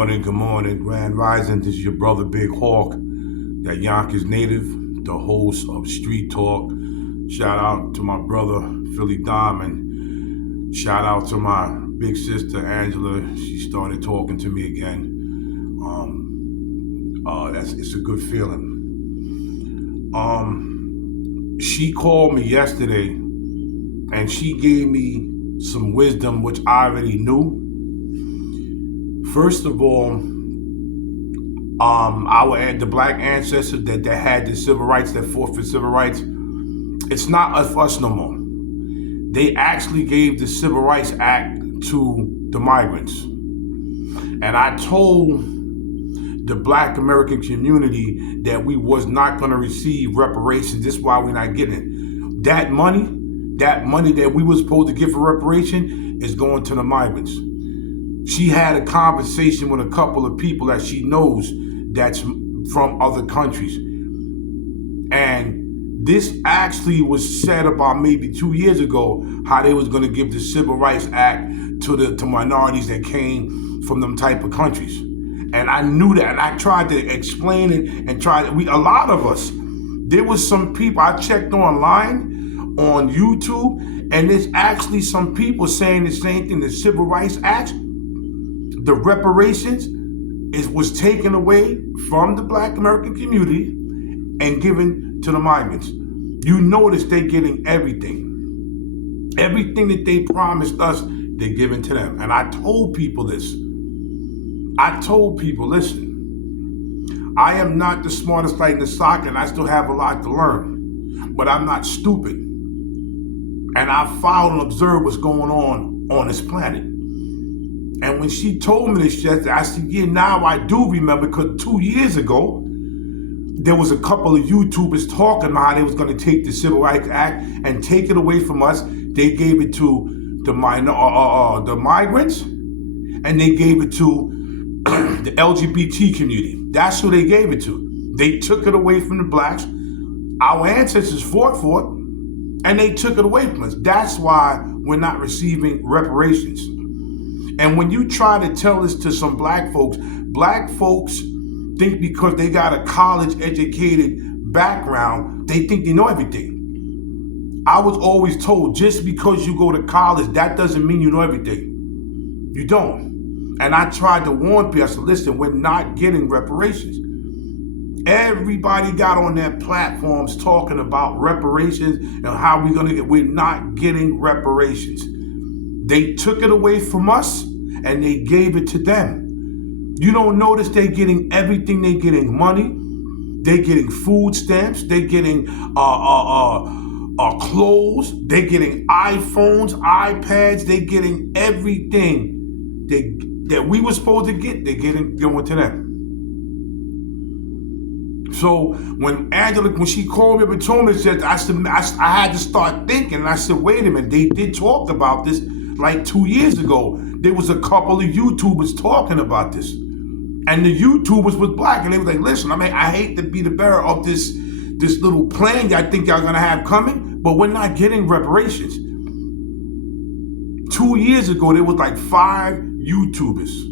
Good morning, Grand Rising. This is your brother Big Hawk, that Yonkers native, the host of Street Talk. Shout out to my brother Philly Diamond. Shout out to my big sister Angela. She started talking to me again. It's a good feeling. She called me yesterday and she gave me some wisdom which I already knew. First of all, the black ancestors that had the civil rights, that fought for civil rights, it's not us no more. They actually gave the Civil Rights Act to the migrants. And I told the black American community that we was not going to receive reparations. This is why we're not getting it. That money that we was supposed to get for reparation is going to the migrants. She had a conversation with a couple of people that she knows that's from other countries. And this actually was said about maybe 2 years ago, how they was going to give the Civil Rights Act to minorities that came from them type of countries. And I knew that, and I tried to explain it and a lot of us, there was some people, I checked online on YouTube, and there's actually some people saying the same thing. The Civil Rights Act, the reparations was taken away from the black American community and given to the migrants. You notice they're getting everything. Everything that they promised us, they're giving to them. And I told people this. I told people, listen, I am not the smartest light in the socket, and I still have a lot to learn, but I'm not stupid. And I followed and observed what's going on this planet. And when she told me this yesterday, I said, yeah, now I do remember, because 2 years ago, there was a couple of YouTubers talking about how they was going to take the Civil Rights Act and take it away from us. They gave it to the migrants, and they gave it to the LGBT community. That's who they gave it to. They took it away from the blacks. Our ancestors fought for it, and they took it away from us. That's why we're not receiving reparations. And when you try to tell this to some black folks think because they got a college-educated background, they think they know everything. I was always told, just because you go to college, that doesn't mean you know everything. You don't. And I tried to warn people, I said, listen, we're not getting reparations. Everybody got on their platforms talking about reparations and how we're not getting reparations. They took it away from us and they gave it to them. You don't notice they're getting everything. They're getting money. They're getting food stamps. They're getting clothes. They're getting iPhones, iPads. They're getting everything that we were supposed to get. They're going to them. So when she called me up and told me this, I had to start thinking. And I said, wait a minute. They did talk about this like 2 years ago. There was a couple of YouTubers talking about this. And the YouTubers was black. And they was like, listen, I hate to be the bearer of this little plan that I think y'all going to have coming, but we're not getting reparations. 2 years ago, there was like 5 YouTubers.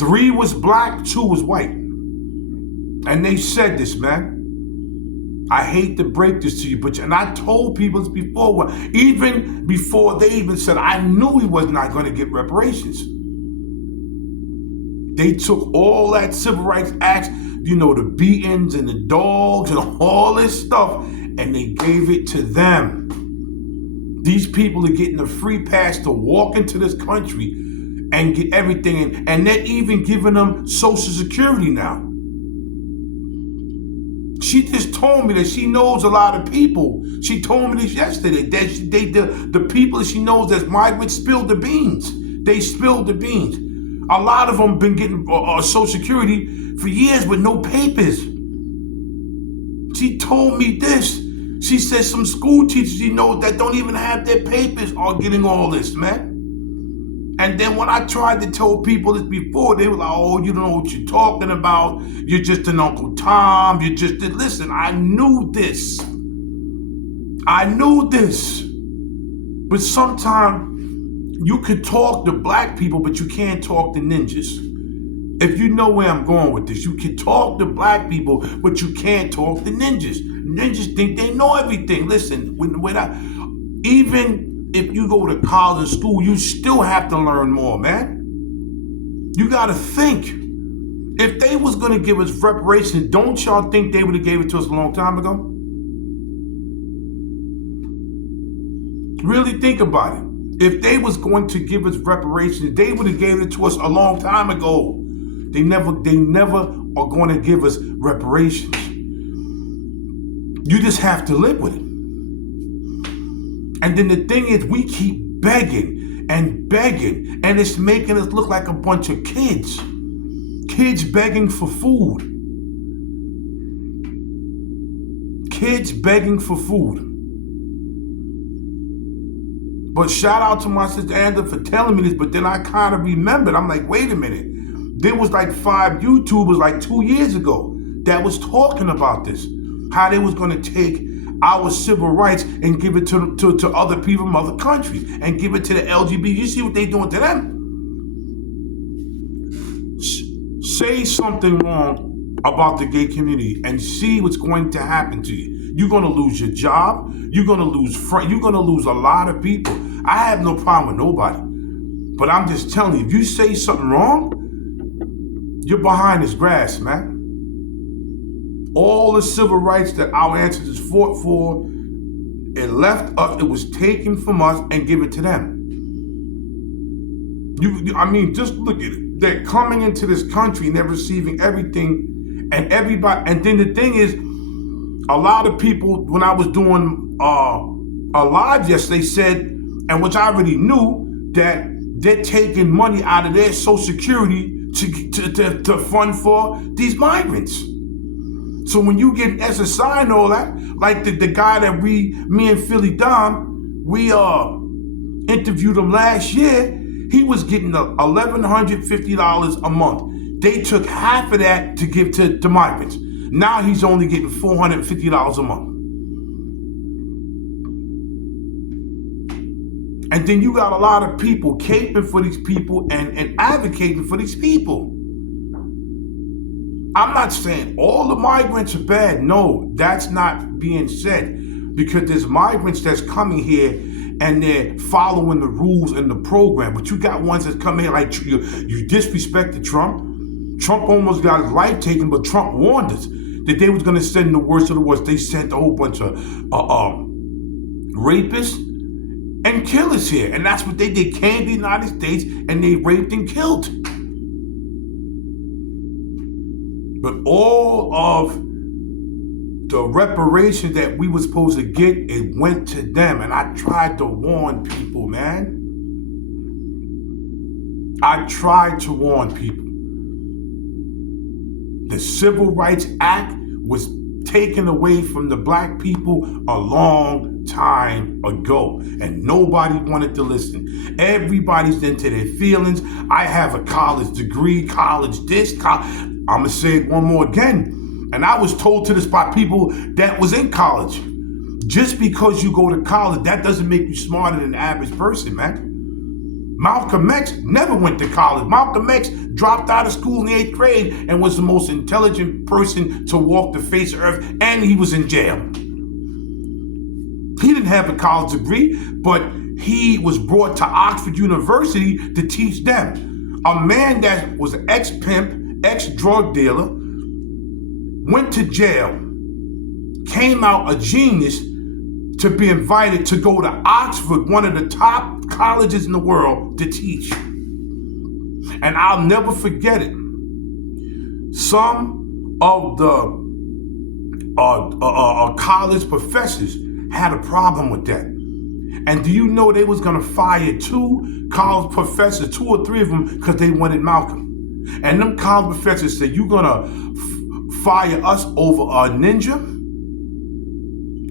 3 was black, 2 was white. And they said this, man. I hate to break this to you, and I told people this before, even before they even said, I knew he was not going to get reparations. They took all that Civil Rights Act, the beatings and the dogs and all this stuff, and they gave it to them. These people are getting a free pass to walk into this country and get everything, and they're even giving them Social Security now. She just told me that she knows a lot of people. She told me this yesterday, that the people that she knows as migrants spilled the beans. They spilled the beans. A lot of them been getting Social Security for years with no papers. She told me this. She said some school teachers she knows that don't even have their papers are getting all this, man. And then when I tried to tell people this before, they were like, oh, you don't know what you're talking about. You're just an Uncle Tom. Listen, I knew this. But sometimes you could talk to black people, but you can't talk to ninjas. If you know where I'm going with this, you can talk to black people, but you can't talk to ninjas. Ninjas think they know everything. Listen, even if you go to college and school, you still have to learn more, man. You gotta think. If they was gonna give us reparations, don't y'all think they would have gave it to us a long time ago? Really think about it. If they was going to give us reparations, they would have gave it to us a long time ago. They never are going to give us reparations. You just have to live with it. And then the thing is, we keep begging, and it's making us look like a bunch of kids. Kids begging for food. Kids begging for food. But shout out to my sister Angela for telling me this, but then I kind of remembered. I'm like, wait a minute. There was like 5 YouTubers like 2 years ago that was talking about this. How they was going to take our civil rights and give it to other people from other countries and give it to the LGBT. You see what they doing to them? Say something wrong about the gay community and see what's going to happen to you. You're going to lose your job. You're going to lose friends. You're going to lose a lot of people. I have no problem with nobody. But I'm just telling you, if you say something wrong, you're behind this grass, man. All the civil rights that our ancestors fought for, it left us, it was taken from us and given to them. Just look at it. They're coming into this country and they're receiving everything and everybody. And then the thing is, a lot of people, when I was doing a live yesterday, said, and which I already knew, that they're taking money out of their Social Security to fund for these migrants. So when you get SSI and all that, like the guy that me and Philly Dom, we interviewed him last year, he was getting $1,150 a month. They took half of that to give to migrants. Now he's only getting $450 a month. And then you got a lot of people caping for these people and advocating for these people. I'm not saying all the migrants are bad. No, that's not being said. Because there's migrants that's coming here and they're following the rules and the program. But you got ones that come here like you disrespected Trump. Trump almost got his life taken, but Trump warned us that they was going to send the worst of the worst. They sent a whole bunch of rapists and killers here. And that's what they did. Came to the United States and they raped and killed. But all of the reparations that we were supposed to get, it went to them. And I tried to warn people, man. I tried to warn people. The Civil Rights Act was taken away from the black people a long time ago. And nobody wanted to listen. Everybody's into their feelings. I have a college degree, college this, I'm going to say it one more again. And I was told to this by people that was in college. Just because you go to college, that doesn't make you smarter than the average person, man. Malcolm X never went to college. Malcolm X dropped out of school in the 8th grade and was the most intelligent person to walk the face of earth, and he was in jail. He didn't have a college degree, but he was brought to Oxford University to teach them. A man that was an ex-pimp, ex-drug dealer, went to jail, came out a genius to be invited to go to Oxford, one of the top colleges in the world, to teach. And I'll never forget it. Some of the college professors had a problem with that. And do you know they was gonna fire 2 college professors, 2 or 3 of them, because they wanted Malcolm. And them college professors said, you gonna fire us over a ninja?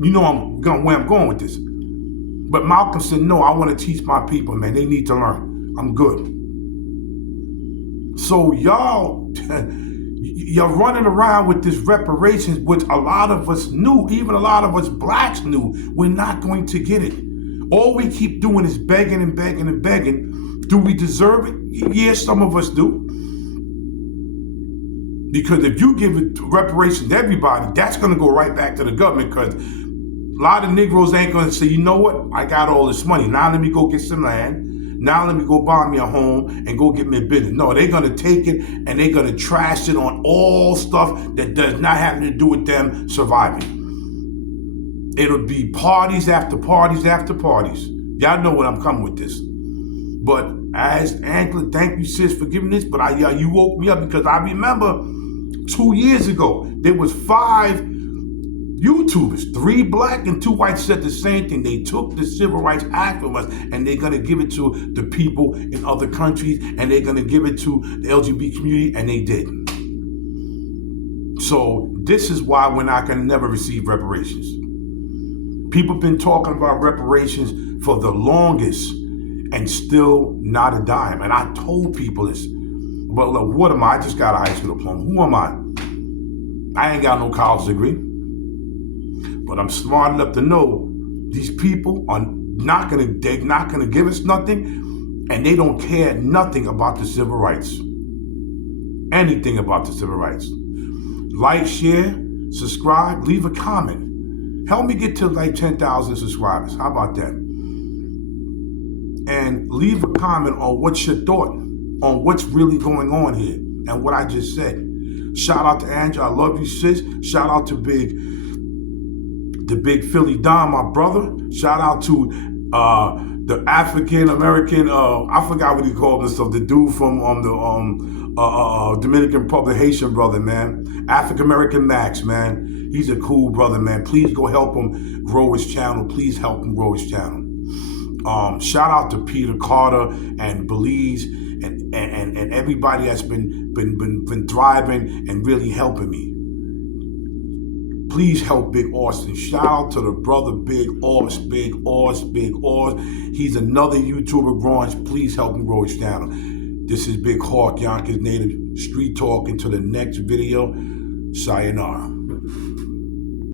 You know where I'm going with this. But Malcolm said, no, I want to teach my people, man. They need to learn. I'm good. So y'all, you're running around with this reparations, which a lot of us knew, even a lot of us blacks knew, we're not going to get it. All we keep doing is begging and begging and begging. Do we deserve it? Yes, some of us do. Because if you give it reparations to everybody, that's going to go right back to the government, because a lot of Negroes ain't going to say, you know what, I got all this money. Now let me go get some land. Now let me go buy me a home and go get me a business. No, they're going to take it and they're going to trash it on all stuff that does not have to do with them surviving. It'll be parties after parties after parties. Y'all know what I'm coming with this. But as Angela, thank you, sis, for giving this. But you woke me up, because I remember 2 years ago, there was 5 YouTubers, 3 black and 2 white, said the same thing. They took the Civil Rights Act from us and they're going to give it to the people in other countries, and they're going to give it to the LGBT community, and they didn't. So this is why we're not going to never receive reparations. People have been talking about reparations for the longest and still not a dime. And I told people this. But look, what am I? I just got a high school diploma. Who am I? I ain't got no college degree. But I'm smart enough to know these people are they're not gonna give us nothing, and they don't care nothing about the civil rights. Anything about the civil rights. Like, share, subscribe, leave a comment. Help me get to like 10,000 subscribers. How about that? And leave a comment on what's your thought on what's really going on here and what I just said. Shout out to Andrew. I love you, sis. Shout out to the big Philly Don, my brother. Shout out to the African American, I forgot what he called himself, the dude from the Dominican Republic, Haitian brother, man. African American Max, man. He's a cool brother, man. Please go help him grow his channel. Please help him grow his channel. Shout out to Peter Carter and Belize and everybody that's been thriving and really helping me. Please help Big Austin. Shout out to the brother Big Oz. He's another YouTuber growing. Please help him grow his channel. This is Big Hawk, Yonkers native street talk. Until the next video, sayonara.